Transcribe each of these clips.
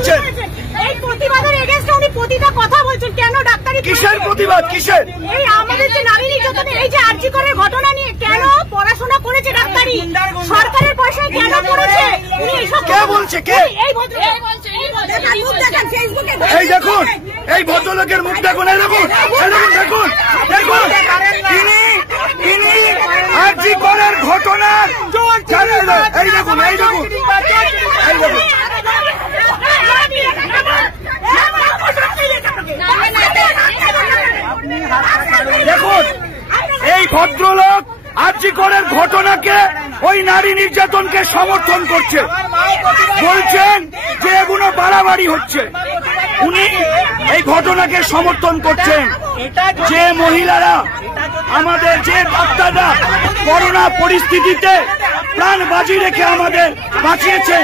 বলছেন? এই প্রতিবাদের এগেইনস্টে উনি প্রতিটা কথা বলছেন। কেন ডাক্তারি কিসের প্রতিবাদ? কিসের? এই আমাদের যে নারী নির্যাতনের এই যে আরজি করের ঘটনা নিয়ে কেন পড়াশোনা করেছে ডাক্তারি, সরকারের পয়সায় কেন করেছে উনি এইসব কে বলছে? কে? এই ভদ্রলোক এই দেখুন, এই ভদ্রলোকের মুখ দেখুন, এই দেখুন, দেখুন দেখুন, তিনি আরজি করের ঘটনার এই দেখুন, এই দেখুন, এই দেখুন, দেখুন এই ভদ্রলোক আরজি করের ঘটনাকে, ওই নারী নির্যাতনকে সমর্থন করছে, বলছেন যে এগুলো বাড়াবাড়ি হচ্ছে। উনি এই ঘটনাকে সমর্থন করছেন। যে মহিলারা, আমাদের যে ডাক্তাররা করোনা পরিস্থিতিতে প্রাণ বাজি রেখে আমাদের বাঁচিয়েছেন,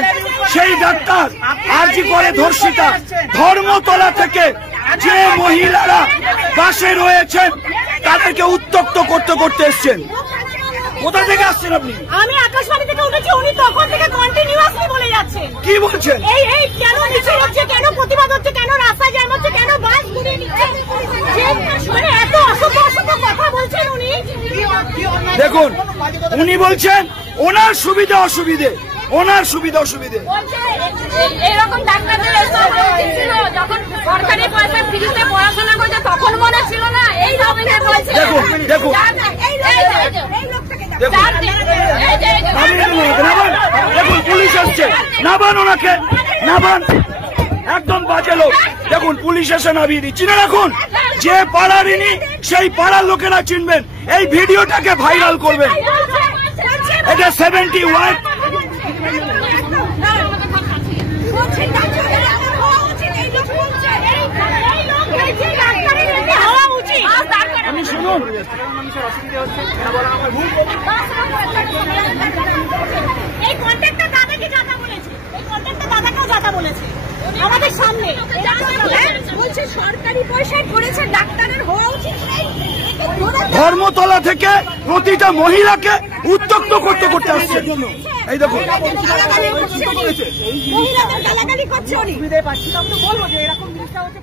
সেই ডাক্তার আরজি করে ধর্ষিতা ধর্মতলা থেকে যে মহিলারা বাসে রয়েছেন তাদেরকে উত্তক্ত করতে এসছেন। কোথা থেকে আসছেন আপনি? আমি আকাশবাণী থেকে উঠেছি, উনি তখন থেকে কন্টিনিউয়াসলি বলে যাচ্ছেন। কি বলছেন? এই কেন মিছিল হচ্ছে, কেন প্রতিবাদ হচ্ছে, কেন রাস্তায় জ্যাম হচ্ছে, কেন বাস ঘুরিয়ে নিচ্ছে, মানে এত অসভ্য কথা বলছেন উনি। দেখুন, উনি বলছেন ওনার সুবিধা অসুবিধে, ওনার সুবিধা অসুবিধে। এরকম ডাক্তারদের ছিল যখন সরকারি পয়সা ফ্রিতে পড়াশোনা করছে তখন মনে ছিল না। এই রকমের বলছে। দেখুন দেখুন দেখুন, পুলিশ আসছে, নাবান ওনাকে, নাবান, একদম বাজে লোক। দেখুন পুলিশ এসে নামিয়ে দিচ্ছে না। রাখুন, যে পাড়ার ইনি সেই পাড়ার লোকেরা চিনবেন। এই ভিডিওটাকে ভাইরাল করবেন। এটা 71 আমি শুনুন, এই কন্ট্রাক্টর দাদাকে যাতা বলেছে, এই কন্ট্রাক্টর দাদাকেও যাতা বলেছে আমাদের সামনে। বলছে সরকারি পয়সায় করেছে, ডাক্তারের হওয়া উচিত। ধর্মতলা থেকে প্রতিটা মহিলাকে উত্তক্ত করতে আসছে। এই দেখুন, মহিলাদের গালাগালি করছে উনি। বলবো যে এরকম জিনিসটা হচ্ছে।